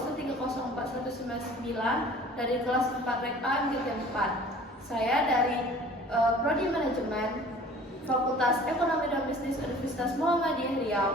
03041999 dari kelas 4 Rek A Angkatan 4. Saya dari Prodi Manajemen Fakultas Ekonomi dan Bisnis Universitas Muhammadiyah Riau.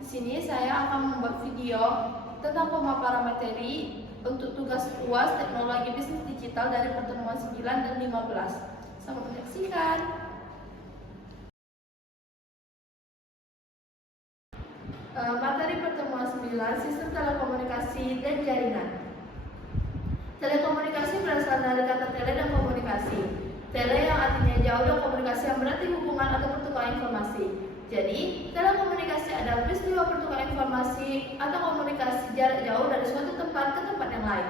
Di sini saya akan membuat video tentang pemaparan materi untuk tugas UAS Teknologi Bisnis Digital dari pertemuan 9 dan 15. Selamat menyaksikan. Materi pertemuan 9, Sistem Telekomunikasi dan Jaringan. Telekomunikasi berasal dari kata tele dan komunikasi. Tele yang artinya jauh dan komunikasi yang berarti hubungan atau pertukaran informasi. Jadi, telekomunikasi adalah peristiwa pertukaran informasi atau komunikasi jarak jauh dari suatu tempat ke tempat yang lain.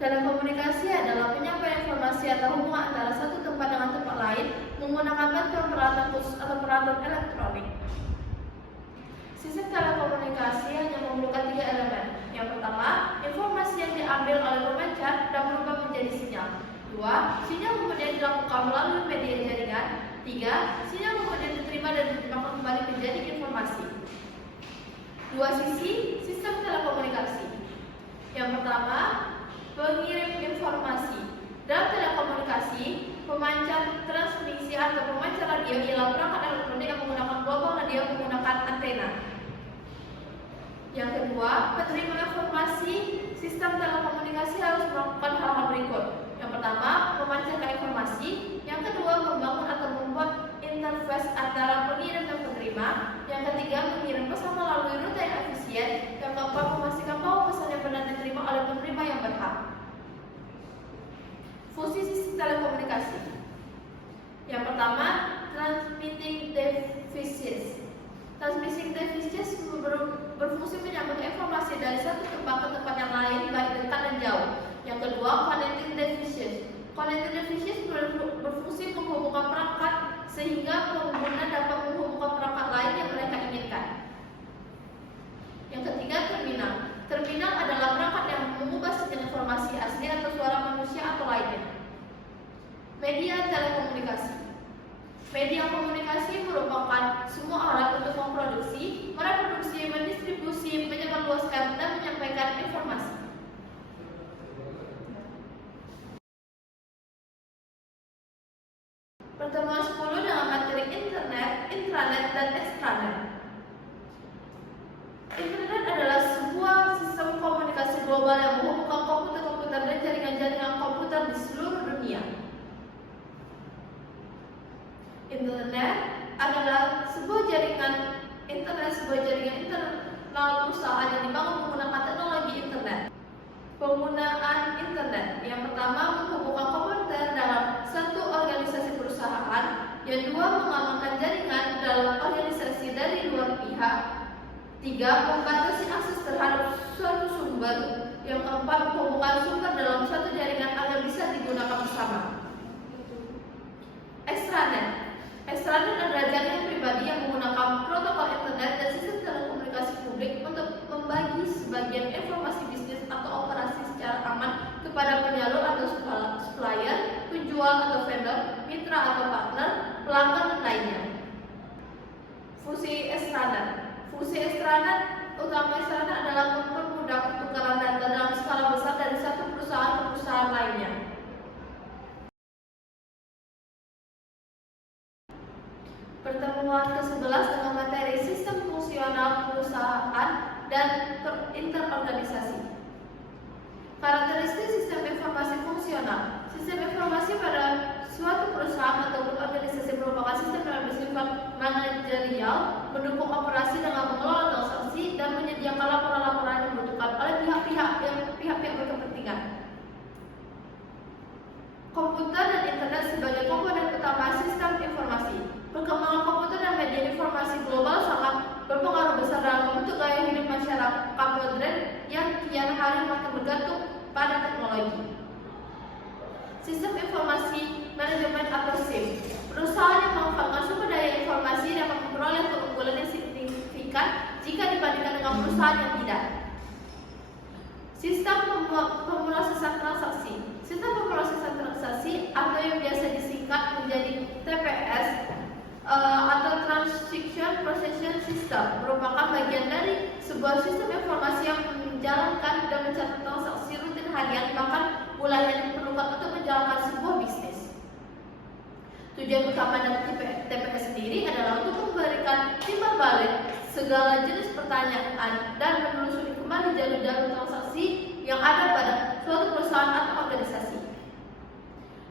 Telekomunikasi adalah penyampaian informasi atau hubungan antara satu tempat dengan tempat lain menggunakan bantuan peralatan khusus atau peralatan elektronik. Sistem telekomunikasi hanya memerlukan 3 elemen. Yang pertama, informasi yang diambil oleh pemancar dan berubah menjadi sinyal. 2. Sinyal kemudian dilakukan melalui media jaringan. 3. Sinyal kemudian diterima dan diterjemahkan kembali menjadi informasi. 2 sisi sistem telekomunikasi. Yang pertama, pengirim informasi. Dalam telekomunikasi, pemancar transmisi atau pemancar radio ialah perangkat elektronik yang menggunakan gelombang radio menggunakan antena. Yang kedua, penerima informasi. Sistem telekomunikasi harus melakukan hal-hal berikut. Yang pertama, memancarkan informasi. Yang kedua, membangun atau membuat interface antara pengirim dan penerima. Yang ketiga, mengirim pesan melalui rute yang efisien. Yang keempat, memastikan bahwa pesan yang benar diterima oleh penerima yang berhak. Fungsi sistem telekomunikasi. Yang pertama, transmitting devices. Transmitting devices berfungsi menyambung informasi dari satu tempat ke tempat yang lain, baik dekat dan jauh. Yang kedua, connecting devices. Connecting devices berfungsi menghubungkan perangkat sehingga pengguna dapat menghubungkan perangkat lain yang mereka inginkan. Yang ketiga, terminal. Terminal adalah perangkat yang mengubah sinyal informasi asli atau suara manusia atau lainnya. Media telekomunikasi. Media komunikasi merupakan semua alat untuk memproduksi, mereproduksi, mendistribusi, menyebarluaskan, dan menyampaikan informasi. Pertemuan 10 dengan materi internet, intranet, dan extranet. Internet adalah sebuah sistem komunikasi global yang menghubungkan komputer-komputer dan jaringan-jaringan komputer di seluruh dunia. Internet adalah sebuah jaringan internal perusahaan yang dibangun menggunakan teknologi internet. Penggunaan internet yang pertama, menghubungkan komputer dalam satu organisasi perusahaan. Yang dua, mengamankan jaringan dalam organisasi dari luar pihak. 3. Membatasi akses terhadap suatu sumber. Yang keempat, menghubungkan sumber dalam suatu jaringan agar bisa digunakan bersama. Extranet. Extranet adalah jaringan pribadi yang menggunakan protokol internet dan sistem telekomunikasi publik untuk membagi sebagian informasi bisnis atau operasi secara aman kepada penyalur atau supplier, penjual atau vendor, mitra atau partner, pelanggan dan lainnya. Fungsi extranet. Fungsi extranet utama extranet adalah mempermudah pertukaran data dalam skala besar dari satu perusahaan ke perusahaan lainnya. Pertemuan ke-11 dengan materi sistem fungsional perusahaan dan interorganisasi. Karakteristik sistem informasi fungsional. Sistem informasi pada suatu perusahaan atau organisasi merupakan sistem yang bersifat manajerial, mendukung operasi dengan mengelola transaksi dan menyediakan laporan-laporan yang dibutuhkan oleh pihak-pihak berkepentingan. Komputer dan internet sebagai komponen utama sistem informasi. Perkembangan komputer dan media informasi global sangat berpengaruh besar dalam membentuk gaya hidup masyarakat modern yang kian hari makin bergantung pada teknologi. Sistem informasi manajemen atau SIM. Perusahaan yang memanfaatkan sumber daya informasi dapat memperoleh keunggulan yang signifikan jika dibandingkan dengan perusahaan yang tidak. Sistem pemrosesan transaksi. Sistem pemrosesan transaksi atau yang biasa disingkat menjadi TPS atau Transaction Processing System merupakan bagian dari sebuah sistem informasi yang menjalankan Tujuan utama dari TPS sendiri adalah untuk memberikan timbal balik segala jenis pertanyaan dan menelusuri kembali jalur-jalur transaksi yang ada pada suatu perusahaan atau organisasi.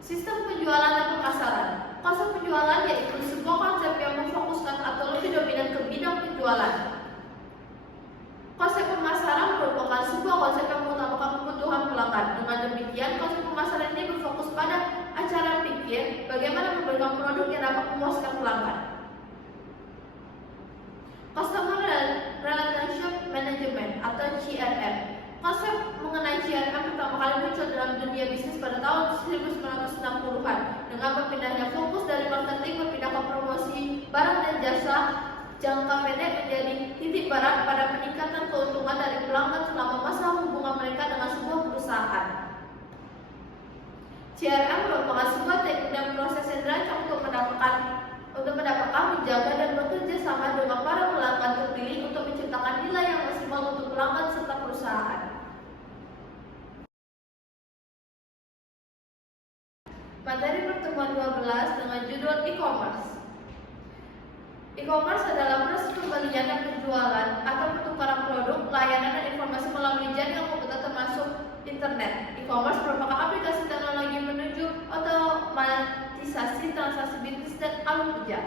Sistem penjualan dan pemasaran. Konsep penjualan yaitu sebuah konsep yang memfokuskan atau lebih dominan ke bidang penjualan. Konsep pemasaran merupakan sebuah konsep yang mengutamakan kebutuhan pelanggan. Dengan demikian, konsep pemasaran ini berfokus pada acara pikir bagaimana memberikan produk yang dapat memuaskan pelanggan. Customer Relationship Management atau CRM. Konsep mengenai CRM pertama kali muncul dalam dunia bisnis pada tahun 1960-an dengan berpindahnya fokus dari marketing berpindah ke promosi barang dan jasa jangka pendek menjadi titik berat pada peningkatan keuntungan dari pelanggan selama masa hubungan mereka dengan sebuah perusahaan. CRM merupakan sebuah teknik dan proses yang dirancang untuk mendapatkan, menjaga dan bekerja sama dengan para pelanggan terpilih untuk menciptakan nilai yang maksimal untuk pelanggan serta perusahaan. Materi pertemuan 12 dengan judul e-commerce. E-commerce adalah proses pembelian dan penjualan atau pertukaran produk, layanan dan informasi melalui jaringan komputer termasuk internet. E-commerce merupakan aplikasi teknologi menuju otomatisasi transaksi bisnis dan alur kerja.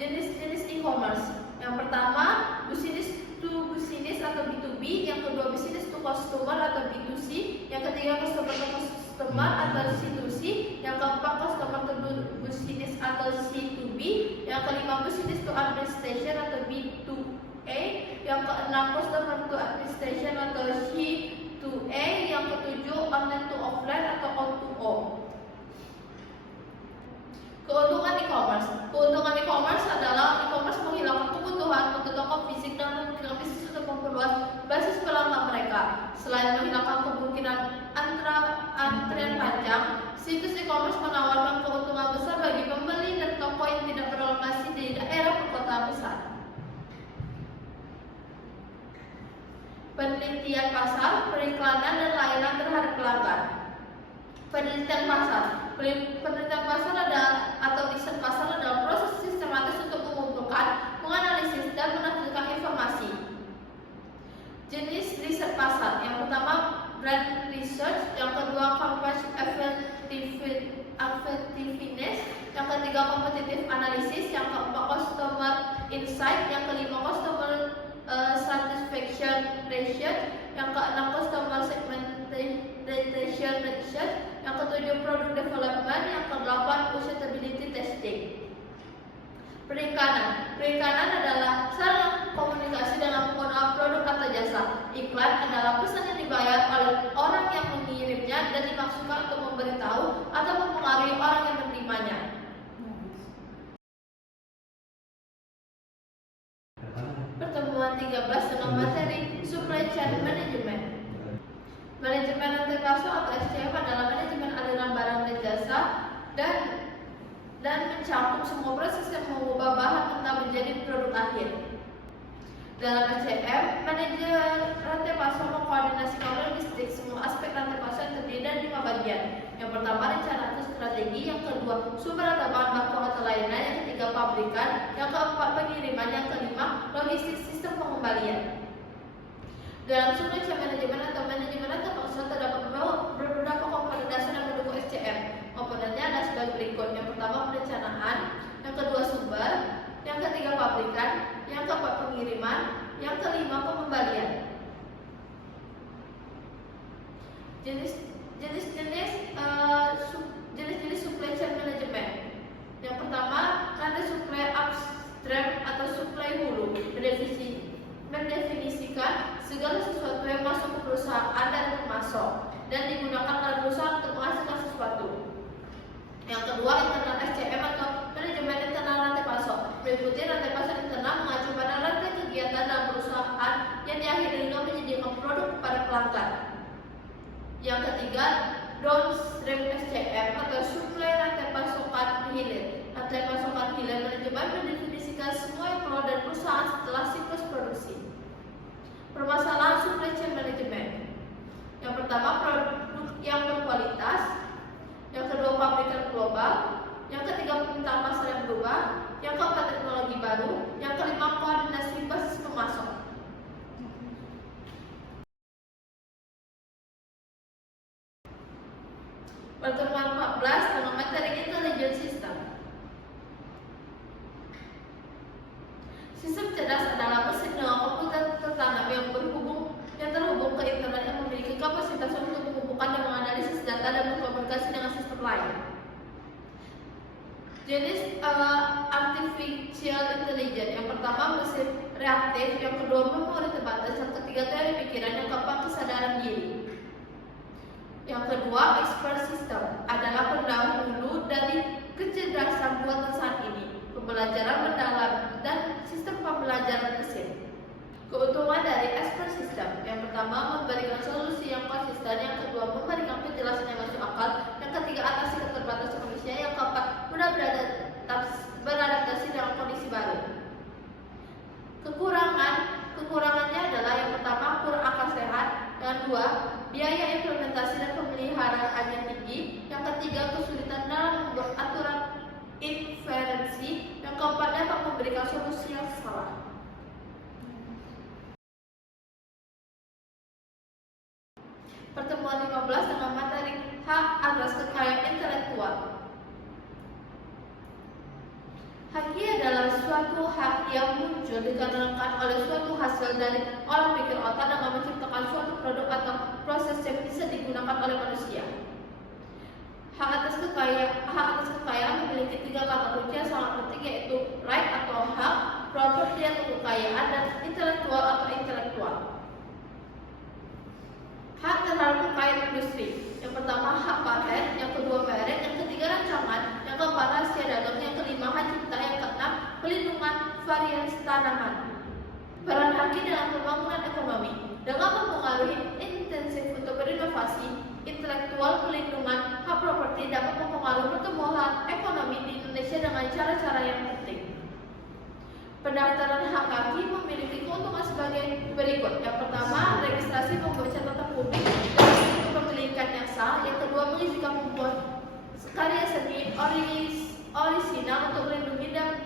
Jenis-jenis e-commerce. Yang pertama, business to business atau B2B, yang kedua business to customer atau B2C, yang ketiga customer to customer atau C2C, yang keempat customer to business atau C2B, yang kelima business to administration atau B2A, yang keenam customer to administration atau C2A, yang ketujuh online to offline atau O2O. Keuntungan e-commerce. Keuntungan e-commerce adalah e-commerce menghilangkan kebutuhan untuk toko fisik dan memungkinkan bisnis untuk memperluas basis pelanggan mereka. Selain menghilangkan kemungkinan antrian panjang, situs e-commerce menawarkan keuntungan besar bagi pembeli dan toko yang tidak berlokasi di daerah perkotaan besar. Penelitian pasar, periklanan dan layanan terhadap pelanggan. Penelitian pasar. Penelitian pasar atau riset pasar adalah proses sistematis untuk mengumpulkan, menganalisis, dan menampilkan informasi. Jenis riset pasar. Yang pertama brand research, yang kedua campaign effectiveness, yang ketiga competitive analysis, yang keempat customer insight, yang kelima customer satisfaction research, yang keenam customer segmentation research, yang ketujuh product development, yang kedelapan usability testing. Perikanan. Perikanan adalah sarana komunikasi dalam penggunaan produk atau jasa. Iklan adalah pesan yang dibayar oleh orang yang mengirimnya dan dimaksudkan untuk memberitahu atau mempengaruhi orang yang menerimanya. Pertemuan 13 dengan materi supply chain management. Manajemen rantai pasok atau SCM adalah manajemen aliran barang dan jasa dan mencakup semua proses yang mengubah bahan mentah menjadi produk akhir. Dalam SCM, manajer rantai pasok mengkoordinasikan logistik semua aspek rantai pasok yang terdiri dari 5 bagian. Yang pertama, rencana atau strategi, yang kedua, sumber atau bahan baku atau layanan, yang ketiga, pabrikan, yang keempat, pengiriman, yang kelima, logistik sistem pengembalian. Dalam supply chain manajemen atau manajemen rantai pasok terdapat beberapa komponen dasar yang mendukung SCM. Komponennya adalah sebagai berikut. Yang pertama, perencanaan, yang kedua, sumber, yang ketiga, pabrikan, yang keempat, pengiriman, yang kelima, pengembalian. Jenis supply chain management. Yang pertama, rantai supply upstream atau supply hulu. Mendefinisikan segala sesuatu yang masuk ke perusahaan dan pemasok dan digunakan oleh perusahaan untuk menghasilkan sesuatu. Yang kedua, internal SCM atau manajemen internal rantai pasok. Meliputi rantai pasok internal mengacu pada rantai kegiatan dalam perusahaan yang diakhiri dengan menyediakan produk kepada pelanggan. Yang ketiga, downstream SCM atau supply rantai pasokan hilir. Rantai pasokan hilir manajemen mendefinisikan semua yang keluar dari perusahaan setelah siklus produksi. Permasalahan supply chain management. Yang pertama, produk yang berkualitas. Yang kedua, pabrikan Pertemuan 14 dengan materi intelligent system. Sistem cerdas adalah mesin dengan komputer tertanam yang terhubung ke internet yang memiliki kapasitas untuk mengumpulkan dan menganalisis data dan berkomunikasi dengan sistem lain. Jenis artificial intelligence. Yang pertama mesin reaktif, yang kedua memori terbatas, yang ketiga teori pikiran, yang keempat kesadaran diri. Yang kedua, expert system adalah pendahulu dari kecerdasan buatan saat ini, pembelajaran mendalam, dan sistem pembelajaran mesin. Keuntungan dari expert system: yang pertama, memberikan solusi yang konsisten, yang kedua, memberikan penjelasan yang masuk akal, yang ketiga, atasi keterbatasan manusia, yang keempat, mudah beradaptasi dengan kondisi baru. Kekurangannya adalah yang pertama, kurang akal sehat, yang kedua, biaya implementasi dan pemeliharaannya tinggi, yang ketiga, kesulitan dalam membuat aturan inferensi, yang keempat, dapat memberikan solusi yang salah. Pertemuan 15 dengan materi hak atas kekayaan intelektual. Haki adalah suatu hak yang muncul dikarenakan oleh suatu hasil dari olah pikir otak dengan menciptakan suatu produk atau proses yang bisa digunakan oleh manusia. Hak atas kekayaan memiliki 3 kata kunci yang sangat penting, yaitu right atau hak, property atau kekayaan, dan intelektual atau intelektual. Hak terhadap kekayaan industri. Yang pertama, hak paten, yang kedua, merek, yang ketiga, rancangan, yang keempat, rahasia dagang, yang kelima, hak cipta, yang keenam, pelindungan variasi tanaman. Peran haki dalam pembangunan ekonomi. Dengan mempengaruhi intensif untuk berinovasi, intelektual, pelindungan, hak properti dapat mempengaruhi pertumbuhan ekonomi di Indonesia dengan cara-cara yang penting. Pendaftaran hak haki memiliki keuntungan sebagai berikut. Yang pertama, registrasi membuat catatan publik dan pemilikan yang sah. Yang kedua, mengizinkan membuat karya seni orisinal untuk melindungi dan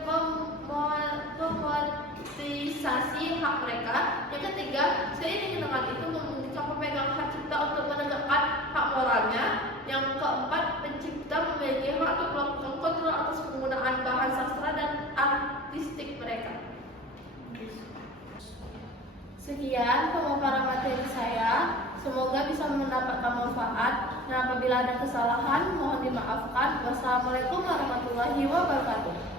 memonetisasi hak mereka. Yang ketiga, seiring dengan itu memungkinkan pemegang hak cipta untuk menegakkan hak moralnya. Yang keempat, pencipta memiliki hak untuk melakukan kontrol atas penggunaan bahan sastra dan artistik mereka. Sekian pemaparan materi saya. Semoga bisa mendapatkan manfaat. Dan apabila ada kesalahan, mohon dimaafkan. Wassalamualaikum warahmatullahi wabarakatuh.